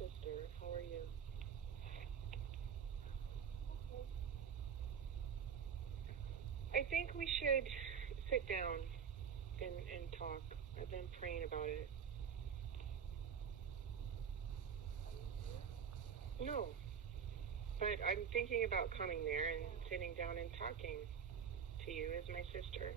sister. How are you? I think we should sit down and talk. I've been praying about it. No, but I'm thinking about coming there and sitting down and talking to you as my sister.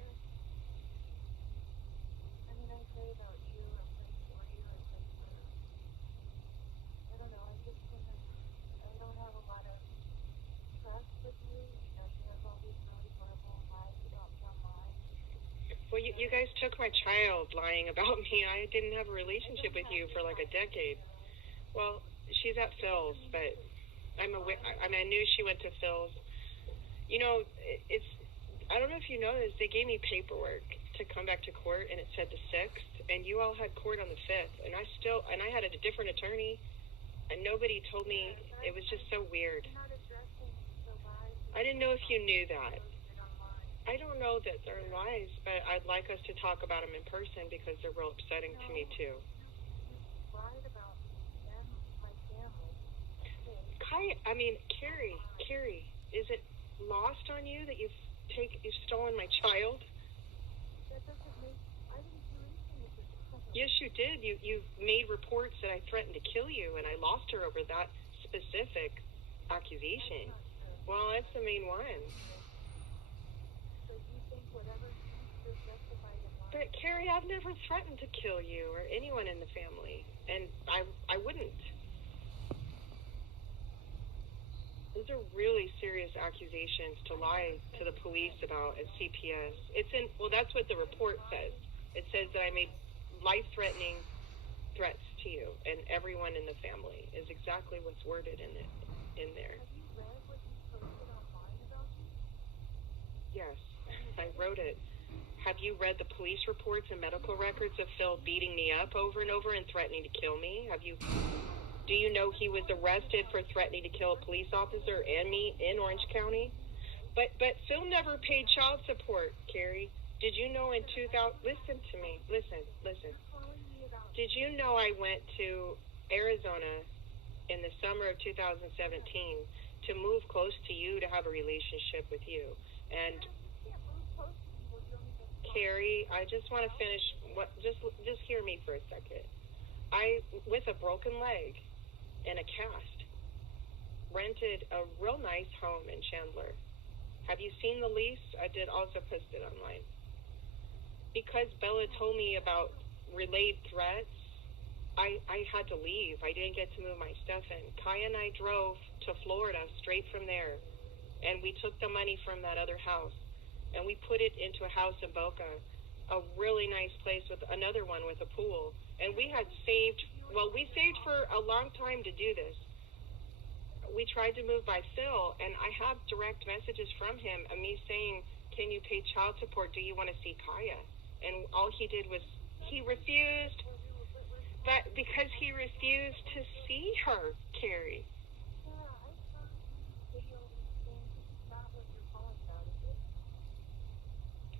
Well, you guys took my child lying about me. I didn't have a relationship with you for like a decade. Well, she's at Phil's, but I knew she went to Phil's. You know, I don't know if you noticed, they gave me paperwork to come back to court, and it said the 6th, and you all had court on the 5th, and I had a different attorney, and nobody told me. It was just so weird. I didn't know if you knew that. I don't know that they're lies, but I'd like us to talk about them in person because they're real upsetting to me, too. Carrie, is it lost on you that you've stolen my child? Yes, you did. You made reports that I threatened to kill you, and I lost her over that specific accusation. Well, that's the main one. But Carrie, I've never threatened to kill you or anyone in the family, and I wouldn't. Those are really serious accusations to lie to the police about at CPS. That's what the report says. It says that I made life-threatening threats to you and everyone in the family is exactly what's worded in there. Have you read what you posted online about me? Yes, I wrote it. Have you read the police reports and medical records of Phil beating me up over and over and threatening to kill me? Do you know he was arrested for threatening to kill a police officer and me in Orange County? But Phil never paid child support, Carrie. Did you know in 2000... Listen to me. Listen. Did you know I went to Arizona in the summer of 2017 to move close to you, to have a relationship with you? And Carrie, I just want to finish. Just hear me for a second. I, with a broken leg and a cast, rented a real nice home in Chandler. Have you seen the lease? I did also post it online. Because Bella told me about relayed threats, I had to leave. I didn't get to move my stuff in. Kaya and I drove to Florida straight from there, and we took the money from that other house, and we put it into a house in Boca, a really nice place with another one with a pool. And we had saved for a long time to do this. We tried to move by Phil, and I have direct messages from him of me saying, can you pay child support? Do you want to see Kaya? And all he did was, he refused. But because he refused to see her, Carrie.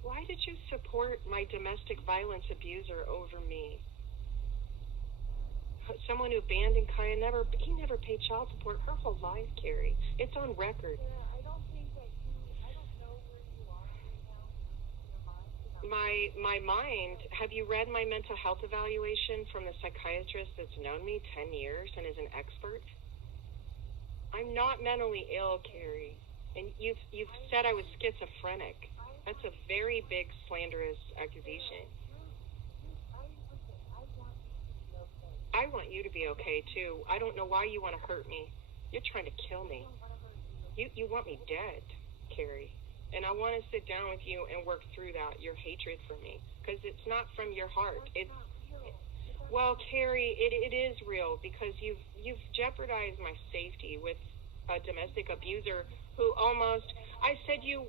Why did you support my domestic violence abuser over me? Someone who abandoned Kaya, he never paid child support her whole life, Carrie. It's on record. Yeah, I don't think that I don't know where you are right now in your mind. My mind, have you read my mental health evaluation from the psychiatrist that's known me 10 years and is an expert? I'm not mentally ill, Carrie. And you've said I was schizophrenic. That's a very big slanderous accusation. I want you to be okay, too. I don't know why you want to hurt me. You're trying to kill me. You want me dead, Carrie. And I want to sit down with you and work through that, your hatred for me. Because it's not from your heart. Well, Carrie, it is real because you've jeopardized my safety with a domestic abuser who almost... I said you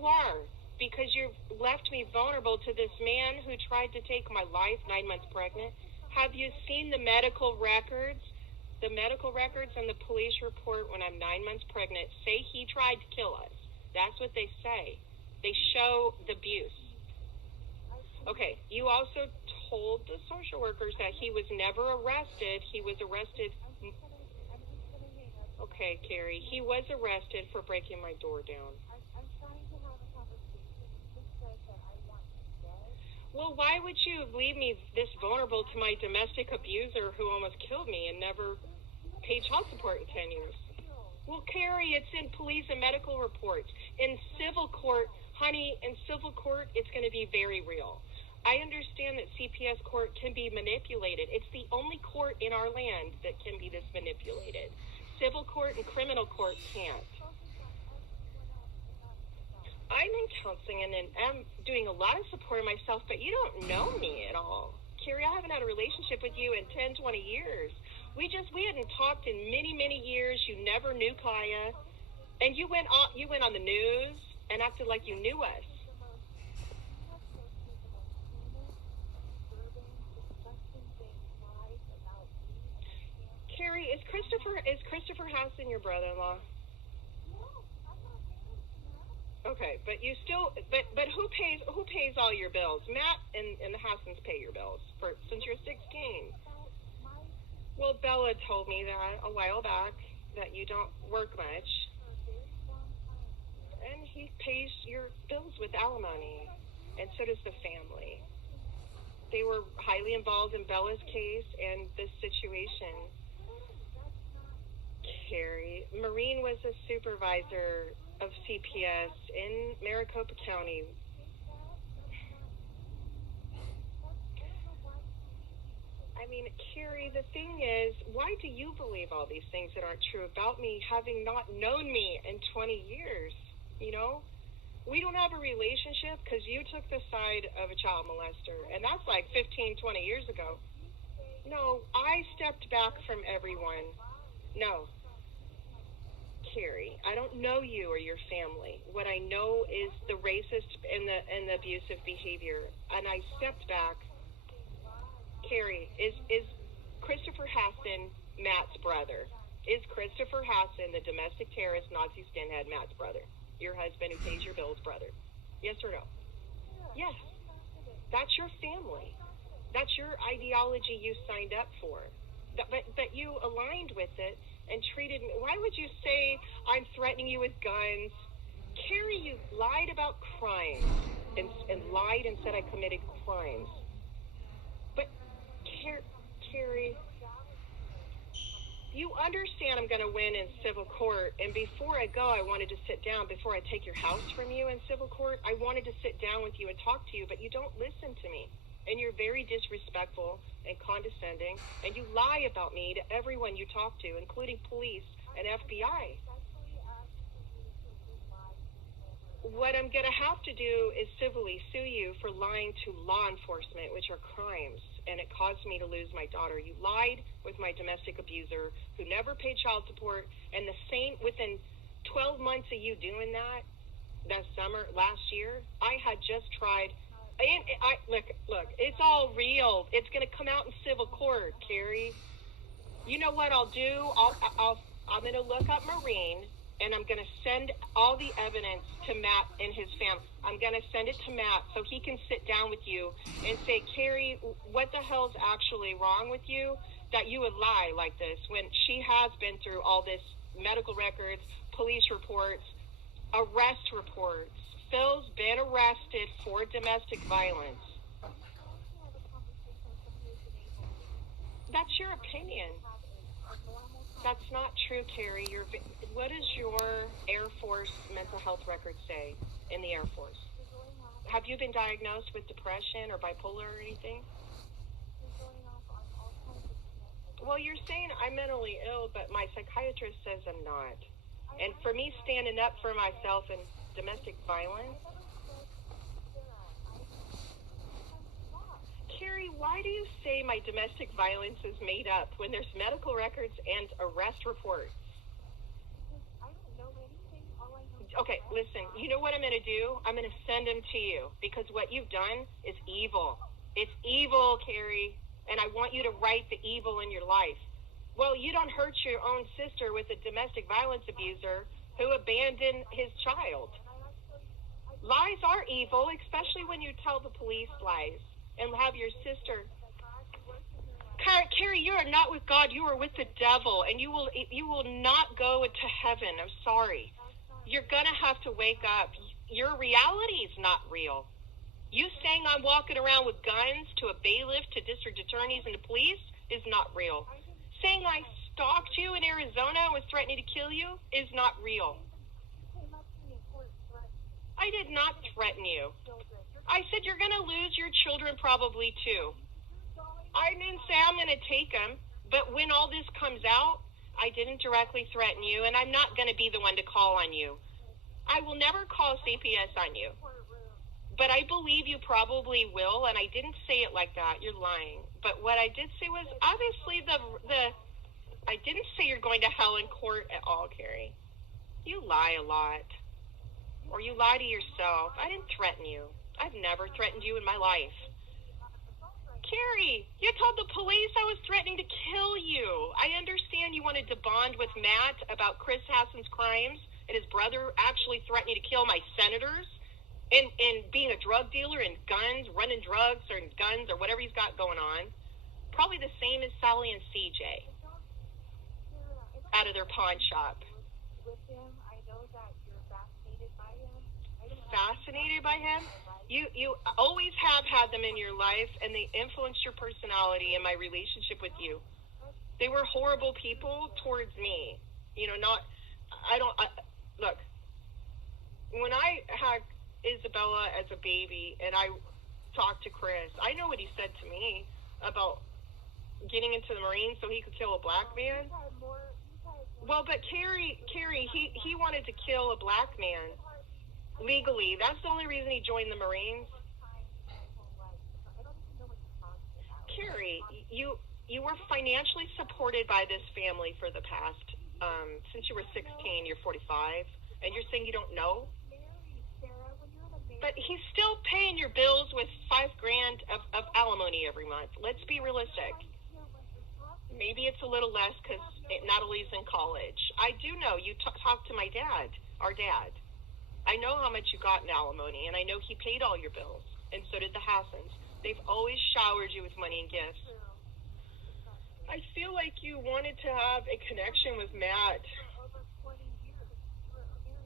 are, because you've left me vulnerable to this man who tried to take my life 9 months pregnant. Have you seen the medical records? The medical records and the police report when I'm 9 months pregnant say he tried to kill us. That's what they say. They show the abuse. Okay, you also told the social workers that he was never arrested. He was arrested Okay, Carrie, he was arrested for breaking my door down. I'm trying to have a conversation. You just said that I want you dead. Well, why would you leave me this vulnerable to my domestic abuser who almost killed me and never paid child support in 10 years? Well, Carrie, it's in police and medical reports. In civil court, honey, in civil court, it's going to be very real. I understand that CPS court can be manipulated. It's the only court in our land that can be this manipulated. Civil court and criminal court can't. I'm in counseling and I'm doing a lot of support of myself, but you don't know me at all. Carrie, I haven't had a relationship with you in 10, 20 years. We hadn't talked in many, many years. You never knew Kaya. And you went on the news and acted like you knew us. Carrie, is Christopher Hassan your brother-in-law? Okay, but you still, but who pays all your bills? Matt and the Hassans pay your bills since you're 16. Well, Bella told me that a while back that you don't work much, and he pays your bills with alimony, and so does the family. They were highly involved in Bella's case and this situation. Carrie, Maureen was a supervisor of CPS in Maricopa County. I mean, Carrie, the thing is, why do you believe all these things that aren't true about me, having not known me in 20 years? You know, we don't have a relationship because you took the side of a child molester, and that's like 15, 20 years ago. No, I stepped back from everyone. No. Carrie, I don't know you or your family. What I know is the racist and the abusive behavior, and I stepped back. Carrie, is Christopher Hassan Matt's brother? Is Christopher Hassan, the domestic terrorist Nazi skinhead, Matt's brother? Your husband who pays your bills, brother? Yes or no? Yes. That's your family. That's your ideology you signed up for. But you aligned with it and treated me. Why would you say I'm threatening you with guns? Carrie, you lied about crimes and lied and said I committed crimes. But Carrie, you understand I'm going to win in civil court. And before I go, I wanted to sit down. Before I take your house from you in civil court, I wanted to sit down with you and talk to you, but you don't listen to me. And you're very disrespectful and condescending, and you lie about me to everyone you talk to, including police and FBI. What I'm going to have to do is civilly sue you for lying to law enforcement, which are crimes, and it caused me to lose my daughter. You lied with my domestic abuser who never paid child support, and the same within 12 months of you doing that summer last year, I had just tried. Look, it's all real. It's going to come out in civil court, Carrie. You know what I'll do? I'm going to look up Maureen, and I'm going to send all the evidence to Matt and his family. I'm going to send it to Matt so he can sit down with you and say, Carrie, what the hell's actually wrong with you that you would lie like this when she has been through all this medical records, police reports, arrest reports. Phil's been arrested for domestic violence. That's your opinion. That's not true, Carrie. What does your Air Force mental health record say in the Air Force? Have you been diagnosed with depression or bipolar or anything? Well, you're saying I'm mentally ill, but my psychiatrist says I'm not. And for me standing up for myself and domestic violence? Carrie, why do you say my domestic violence is made up when there's medical records and arrest reports? I don't know anything. All I know. Okay, listen, you know what I'm going to do? I'm going to send them to you because what you've done is evil. It's evil, Carrie, and I want you to right the evil in your life. Well, you don't hurt your own sister with a domestic violence abuser who abandoned his child. Lies are evil, especially when you tell the police lies and have your sister. Carrie, you are not with God. You are with the devil, and you will not go into heaven. I'm sorry. You're going to have to wake up. Your reality is not real. You saying I'm walking around with guns to a bailiff, to district attorneys, and to police is not real. Saying I stalked you in Arizona and was threatening to kill you is not real. I did not threaten you. I said you're going to lose your children probably too. I didn't say I'm going to take them, but when all this comes out, I didn't directly threaten you, and I'm not going to be the one to call on you. I will never call CPS on you. But I believe you probably will, and I didn't say it like that. You're lying. But what I did say was, obviously, I didn't say you're going to hell in court at all, Carrie. You lie a lot. Or you lie to yourself. I didn't threaten you. I've never threatened you in my life. Carrie, you told the police I was threatening to kill you. I understand you wanted to bond with Matt about Chris Hassan's crimes and his brother actually threatening to kill my senators and being a drug dealer and guns, running drugs or guns or whatever he's got going on. Probably the same as Sally and CJ out of their pawn shop. With him, I know that you're fascinated by him. Fascinated by him? You always have had them in your life, and they influenced your personality and my relationship with you. They were horrible people towards me. Look, when I had Isabella as a baby and I talked to Chris, I know what he said to me about getting into the Marines so he could kill a black man. Well, but Carrie, he wanted to kill a black man. Legally. That's the only reason he joined the Marines. Carrie, you were financially supported by this family for the past, since you were 16, you're 45, and you're saying you don't know? But he's still paying your bills with $5,000 of alimony every month. Let's be realistic. Maybe it's a little less because Natalie's in college. I do know you talked to my dad, our dad. I know how much you got in alimony, and I know he paid all your bills, and so did the Hassans. They've always showered you with money and gifts. I feel like you wanted to have a connection with Matt.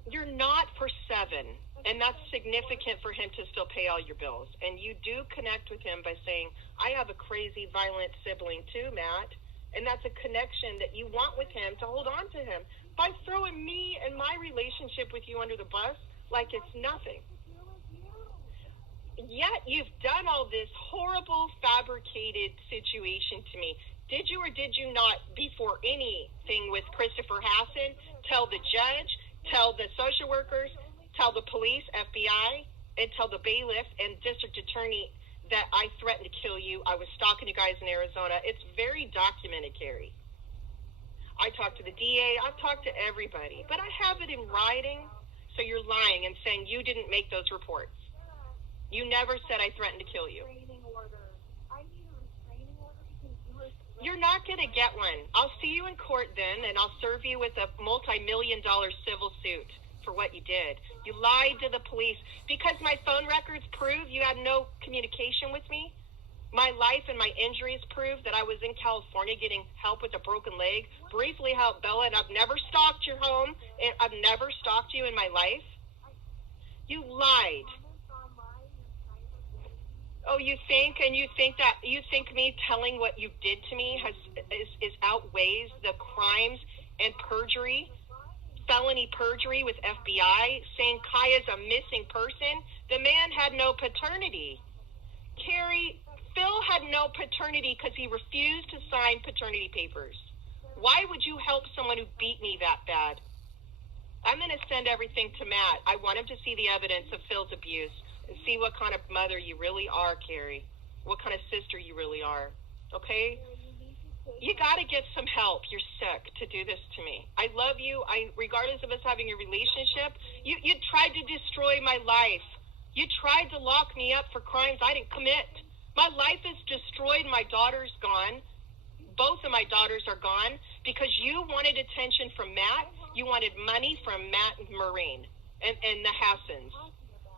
You're not for 7, and that's significant for him to still pay all your bills. And you do connect with him by saying, I have a crazy, violent sibling too, Matt. And that's a connection that you want with him to hold on to him by throwing me and my relationship with you under the bus like it's nothing. Yet you've done all this horrible, fabricated situation to me. Did you or did you not, before anything with Christopher Hassan, tell the judge, tell the social workers, tell the police, FBI, and tell the bailiff and district attorney that I threatened to kill you? I was stalking you guys in Arizona. It's very documented, Carrie. I talked to the DA. I've talked to everybody. But I have it in writing, so you're lying and saying you didn't make those reports. You never said I threatened to kill you. You're not going to get one. I'll see you in court then, and I'll serve you with a multi-million-dollar civil suit for what you did. You lied to the police because my phone records prove you had no communication with me. My life and my injuries prove that I was in California getting help with a broken leg, briefly helped Bella, and I've never stalked your home, and I've never stalked you in my life. You lied. Oh, you think me telling what you did to me is outweighs the crimes and perjury? Felony perjury with FBI, saying Kaya's a missing person. The man had no paternity. Carrie, Phil had no paternity because he refused to sign paternity papers. Why would you help someone who beat me that bad? I'm going to send everything to Matt. I want him to see the evidence of Phil's abuse and see what kind of mother you really are, Carrie. What kind of sister you really are. Okay? You got to get some help. You're sick to do this to me. I love you. Regardless of us having a relationship, you tried to destroy my life. You tried to lock me up for crimes I didn't commit. My life is destroyed. My daughter's gone. Both of my daughters are gone because you wanted attention from Matt. You wanted money from Matt and Maureen and the Hassans.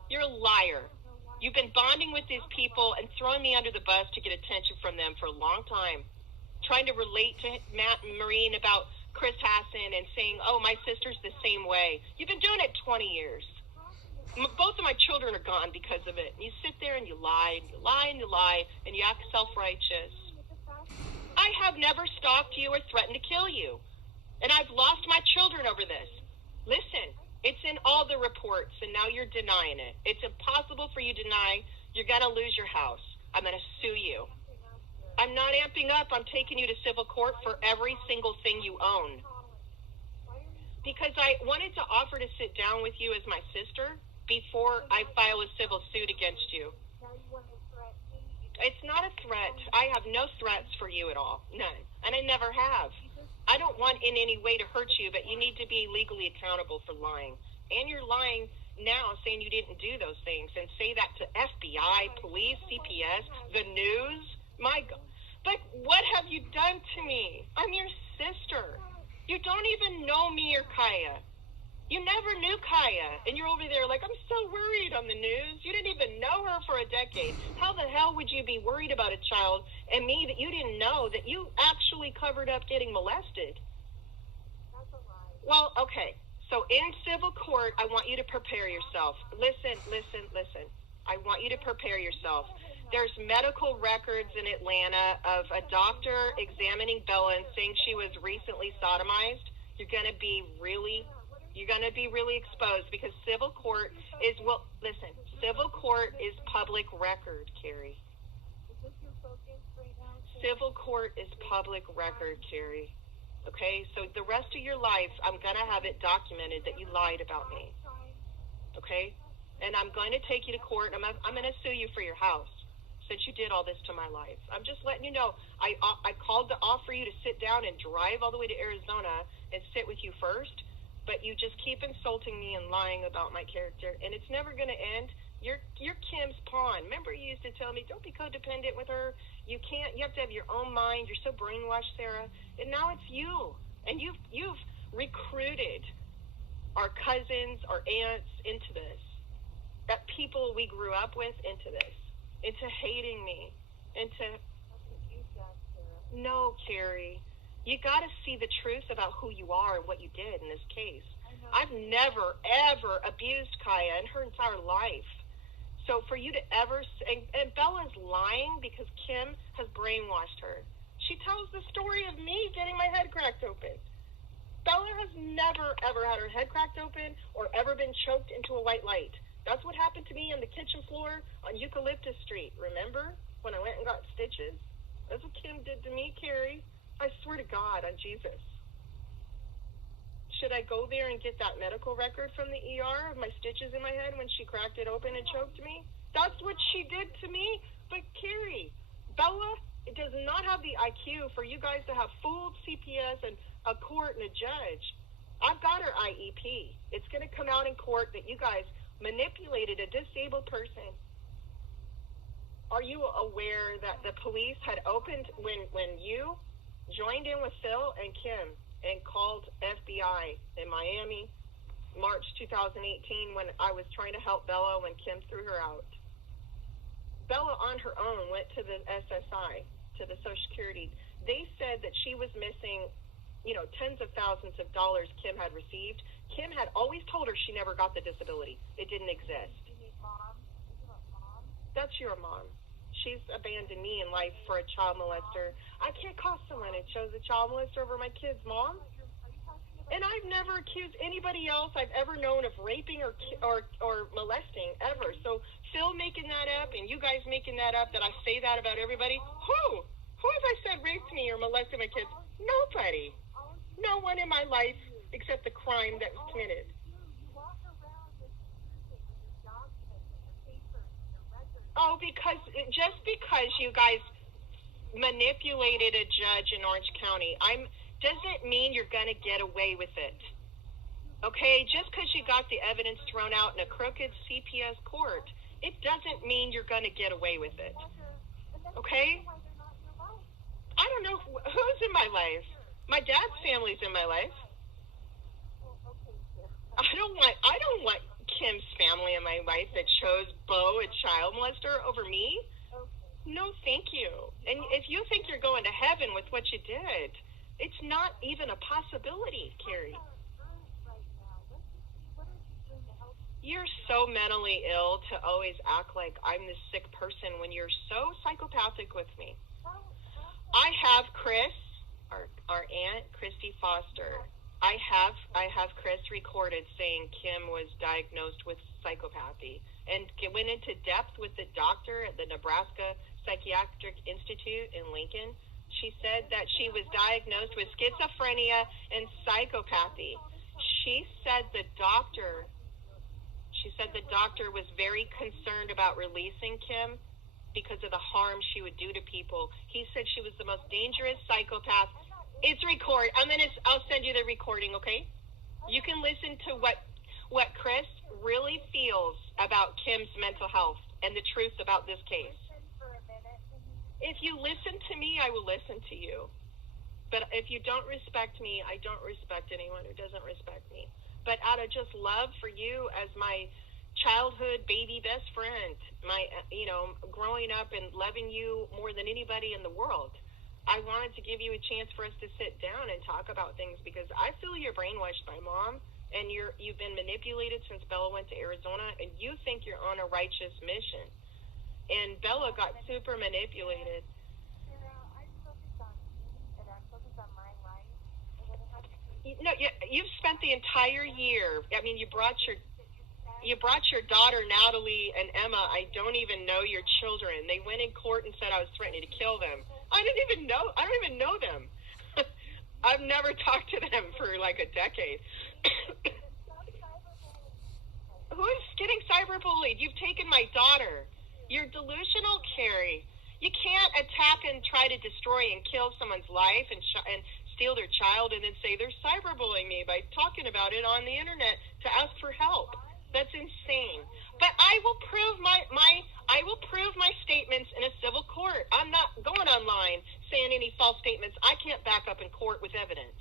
You're a liar. You've been bonding with these people and throwing me under the bus to get attention from them for a long time. trying to relate to Matt and Maureen about Chris Hassan and saying, oh, my sister's the same way. You've been doing it 20 years. Both of my children are gone because of it. And you sit there and you lie and you lie and you lie and you act self-righteous. I have never stalked you or threatened to kill you. And I've lost my children over this. Listen, it's in all the reports, and now you're denying it. It's impossible for you to deny. You're going to lose your house. I'm going to sue you. I'm not amping up. I'm taking you to civil court for every single thing you own. Because I wanted to offer to sit down with you as my sister before I file a civil suit against you. It's not a threat. I have no threats for you at all. None. And I never have. I don't want in any way to hurt you, but you need to be legally accountable for lying. And you're lying now saying you didn't do those things and say that to FBI, police, CPS, the news. My God. But what have you done to me? I'm your sister. You don't even know me or Kaya. You never knew Kaya, and you're over there like, I'm so worried on the news. You didn't even know her for a decade. How the hell would you be worried about a child and me that you didn't know that you actually covered up getting molested? That's a lie. Well, okay. So in civil court, I want you to prepare yourself. Listen. I want you to prepare yourself. There's medical records in Atlanta of a doctor examining Bella and saying she was recently sodomized. You're going to be really exposed because civil court is, civil court is public record, Carrie. Is this your focus right now? Civil court is public record, Carrie. Okay, so the rest of your life, I'm going to have it documented that you lied about me. Okay? And I'm going to take you to court. I'm going to sue you for your house since you did all this to my life. I'm just letting you know. I called to offer you to sit down and drive all the way to Arizona and sit with you first, but you just keep insulting me and lying about my character, and it's never going to end. You're Kim's pawn. Remember you used to tell me, don't be codependent with her. You can't. You have to have your own mind. You're so brainwashed, Sarah. And now it's you. And you've recruited our cousins, our aunts into this. That people we grew up with into this. Into hating me. Into... No, Carrie. You got to see the truth about who you are and what you did in this case. I've never, ever abused Kaya in her entire life. So for you to ever, and Bella's lying because Kim has brainwashed her. She tells the story of me getting my head cracked open. Bella has never, ever had her head cracked open or ever been choked into a white light. That's what happened to me on the kitchen floor on Eucalyptus Street. Remember when I went and got stitches? That's what Kim did to me, Carrie. I swear to God on Jesus. Should I go there and get that medical record from the ER of my stitches in my head when she cracked it open and choked me? That's what she did to me. But Carrie, Bella does not have the IQ for you guys to have fooled CPS and a court and a judge. I've got her IEP. It's going to come out in court that you guys manipulated a disabled person. Are you aware that the police had opened when you joined in with Phil and Kim and called FBI in Miami, March 2018, when I was trying to help Bella when Kim threw her out? Bella on her own went to the SSI, to the Social Security. They said that she was missing, tens of thousands of dollars Kim had received. Kim had always told her she never got the disability. It didn't exist. You need mom? Is it a mom? That's your mom. She's abandoned me in life for a child molester. I can't call someone and chose a child molester over my kid's mom. And I've never accused anybody else I've ever known of raping or molesting ever. So Phil making that up and you guys making that up that I say that about everybody. Who have I said raped me or molested my kids? Nobody. No one in my life except the crime that was committed. You walk around with music and your documents and your papers and your records. Oh, just because you guys manipulated a judge in Orange County, doesn't mean you're going to get away with it. Okay? Just because you got the evidence thrown out in a crooked CPS court, it doesn't mean you're going to get away with it. Okay? I don't know who's in my life. My dad's family's in my life. I don't want Kim's family in my life that chose Bo, a child molester, over me. No, thank you. And if you think you're going to heaven with what you did, it's not even a possibility, Carrie. You're so mentally ill to always act like I'm this sick person when you're so psychopathic with me. I have Chris, our aunt, Christy Foster. I have Chris recorded saying Kim was diagnosed with psychopathy and went into depth with the doctor at the Nebraska Psychiatric Institute in Lincoln. She said that she was diagnosed with schizophrenia and psychopathy. She said the doctor was very concerned about releasing Kim because of the harm she would do to people. He said she was the most dangerous psychopath. It's recorded. I'll send you the recording, okay? You can listen to what Chris really feels about Kim's mental health and the truth about this case. If you listen to me, I will listen to you. But if you don't respect me, I don't respect anyone who doesn't respect me. But out of just love for you as my childhood baby best friend, growing up and loving you more than anybody in the world, I wanted to give you a chance for us to sit down and talk about things because I feel you're brainwashed by Mom and you've been manipulated since Bella went to Arizona and you think you're on a righteous mission. And Bella got super manipulated. No, you've spent the entire year. I mean, you brought your daughter Natalie and Emma. I don't even know your children. They went in court and said I was threatening to kill them. I don't even know them. I've never talked to them for like a decade. Who's getting cyberbullied? You've taken my daughter. You're delusional, Carrie. You can't attack and try to destroy and kill someone's life and steal their child and then say they're cyberbullying me by talking about it on the internet to ask for help. That's insane. But I will prove my statements in a civil court. I'm not going online saying any false statements I can't back up in court with evidence.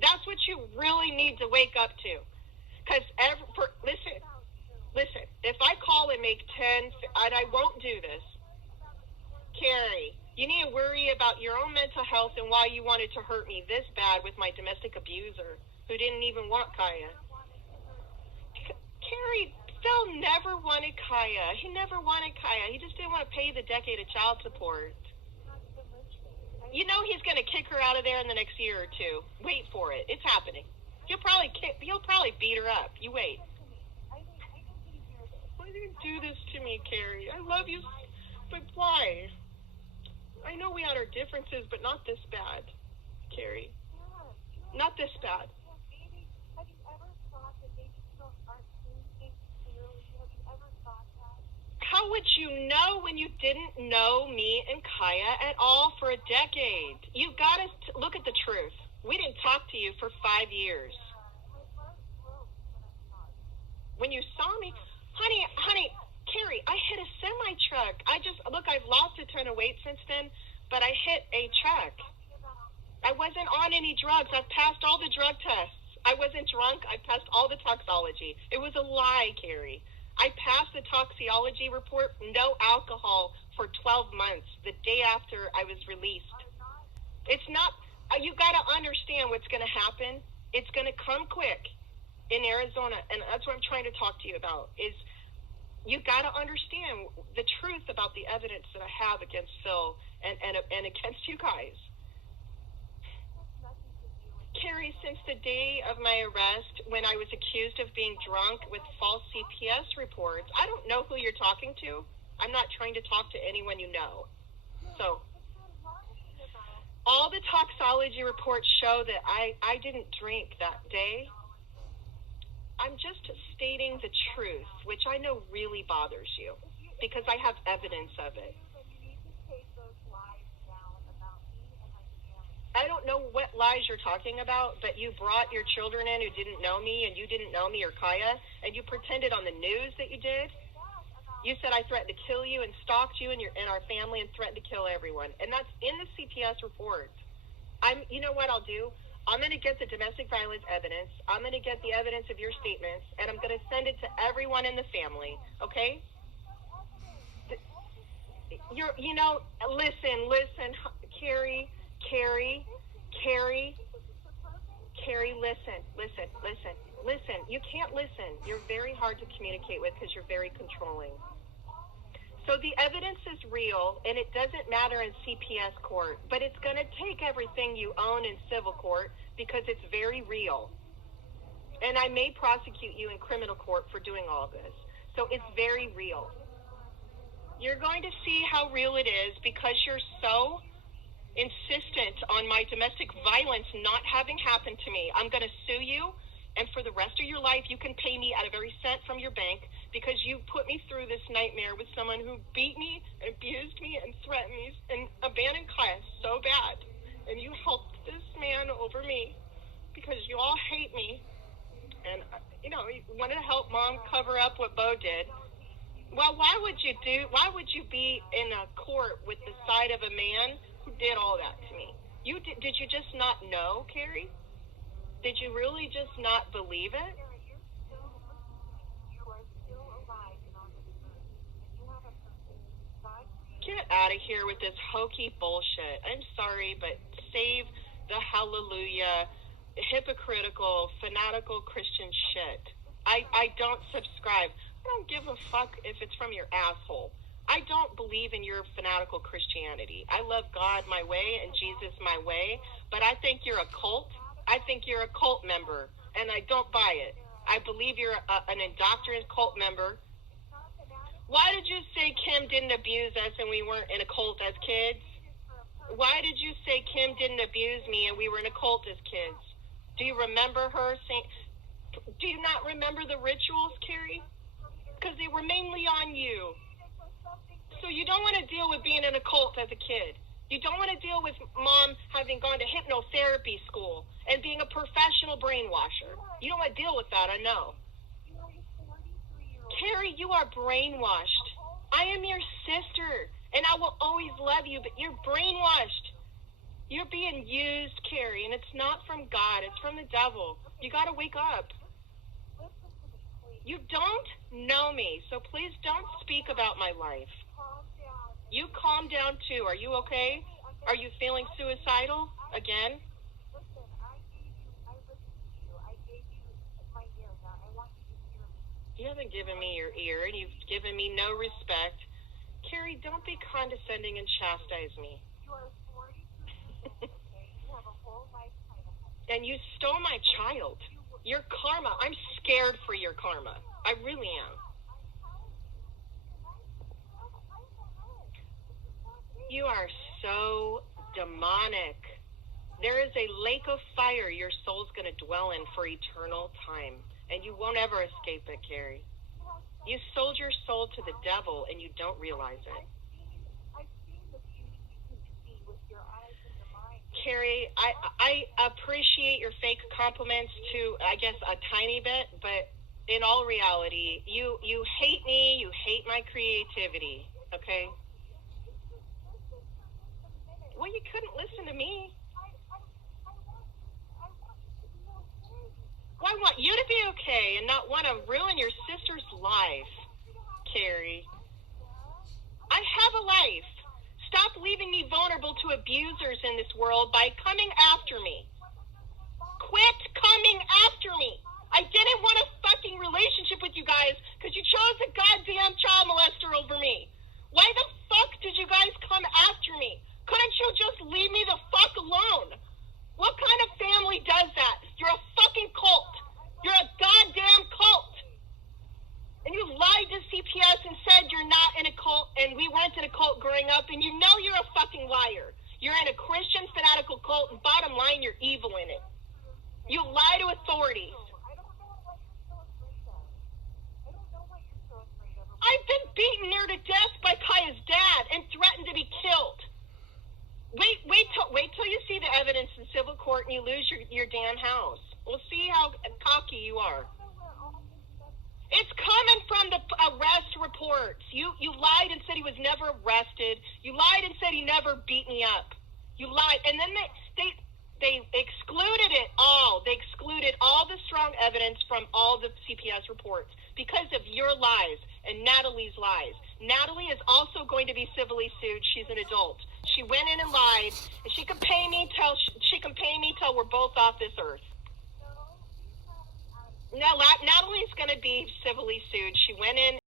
That's what you really need to wake up to. Because listen, if I call and make 10, and I won't do this, Carrie, you need to worry about your own mental health and why you wanted to hurt me this bad with my domestic abuser who didn't even want Kaya. Carrie, Phil never wanted Kaya. He never wanted Kaya. He just didn't want to pay the decade of child support. You know he's going to kick her out of there in the next year or two. Wait for it. It's happening. He'll probably beat her up. You wait. Why do you do this to me, Carrie? I love you, but why? I know we had our differences, but not this bad, Carrie. Not this bad. How would you know when you didn't know me and Kaya at all for a decade? You got to look at the truth. We didn't talk to you for 5 years. When you saw me, honey, Carrie, I hit a semi-truck. I've lost a ton of weight since then, but I hit a truck. I wasn't on any drugs. I've passed all the drug tests. I wasn't drunk. I passed all the toxology. It was a lie, Carrie. I passed the toxicology report, no alcohol, for 12 months, the day after I was released. It's not, you got to understand what's going to happen. It's going to come quick in Arizona, and that's what I'm trying to talk to you about, is you got to understand the truth about the evidence that I have against Phil and against you guys. Carrie, since the day of my arrest, when I was accused of being drunk with false CPS reports, I don't know who you're talking to. I'm not trying to talk to anyone you know. So, all the toxology reports show that I didn't drink that day. I'm just stating the truth, which I know really bothers you, because I have evidence of it. I don't know what lies you're talking about, but you brought your children in who didn't know me, and you didn't know me or Kaya, and you pretended on the news that you did. You said I threatened to kill you and stalked you and our family and threatened to kill everyone. And that's in the CPS report. You know what I'll do? I'm going to get the domestic violence evidence. I'm going to get the evidence of your statements, and I'm going to send it to everyone in the family, okay? listen, Carrie, Carrie, Carrie, Carrie, listen. You can't listen. You're very hard to communicate with because you're very controlling. So the evidence is real, and it doesn't matter in CPS court, but it's going to take everything you own in civil court because it's very real. And I may prosecute you in criminal court for doing all this. So it's very real. You're going to see how real it is because you're so insistent on my domestic violence not having happened to me. I'm going to sue you, and for the rest of your life, you can pay me out of every cent from your bank because you put me through this nightmare with someone who beat me and abused me and threatened me and abandoned class so bad. And you helped this man over me because you all hate me. And, you wanted to help Mom cover up what Bo did. Well, why would you be in a court with the side of a man who did all that to me? Did you just not know, Carrie? Did you really just not believe it? Get out of here with this hokey bullshit. I'm sorry, but save the hallelujah, hypocritical, fanatical Christian shit. I don't subscribe. I don't give a fuck if it's from your asshole. I don't believe in your fanatical Christianity. I love God my way and Jesus my way, but I think you're a cult. I think you're a cult member, and I don't buy it. I believe you're an indoctrinated cult member. Why did you say Kim didn't abuse us and we weren't in a cult as kids? Why did you say Kim didn't abuse me and we were in a cult as kids? Do you remember her saying... Do you not remember the rituals, Carrie? Because they were mainly on you. So you don't want to deal with being in a cult as a kid. You don't want to deal with Mom having gone to hypnotherapy school and being a professional brainwasher. You don't want to deal with that, I know. Carrie, you are brainwashed. I am your sister, and I will always love you, but you're brainwashed. You're being used, Carrie, and it's not from God. It's from the devil. You got to wake up. You don't know me, so please don't speak about my life. You calm down, too. Are you okay? Are you feeling suicidal again? You haven't given me your ear, and you've given me no respect. Carrie, don't be condescending and chastise me. And you stole my child. Your karma. I'm scared for your karma. I really am. You are so demonic. There is a lake of fire your soul's going to dwell in for eternal time. And you won't ever escape it, Carrie. You sold your soul to the devil, and you don't realize it. Carrie, I appreciate your fake compliments to, I guess, a tiny bit, but in all reality, you hate me, you hate my creativity, okay? Well, you couldn't listen to me. Well, I want you to be okay and not want to ruin your sister's life, Carrie. I have a life. Stop leaving me vulnerable to abusers in this world by coming after me. Quit coming after me. I didn't want a fucking relationship with you guys because you chose a goddamn child molester over me. Why the fuck did you guys come after me? Couldn't you just leave me the fuck alone? What kind of family does that? You're a fucking cult. You're a goddamn cult. And you lied to CPS and said you're not in a cult, and we weren't in a cult growing up, and you know you're a fucking liar. You're in a Christian fanatical cult, and bottom line, you're evil in it. You lie to authorities. I've been beaten near to death by Kaya's dad and threatened to be killed. Wait till you see the evidence in civil court and you lose your damn house. We'll see how cocky you are. It's coming from the arrest reports. You lied and said he was never arrested. You lied and said he never beat me up. You lied. And then they excluded it all. They excluded all the strong evidence from all the CPS reports because of your lies. and Natalie's lies. Natalie is also going to be civilly sued. She's an adult. She went in and lied, and she can pay me till we're both off this earth. No, Natalie's going to be civilly sued. She went in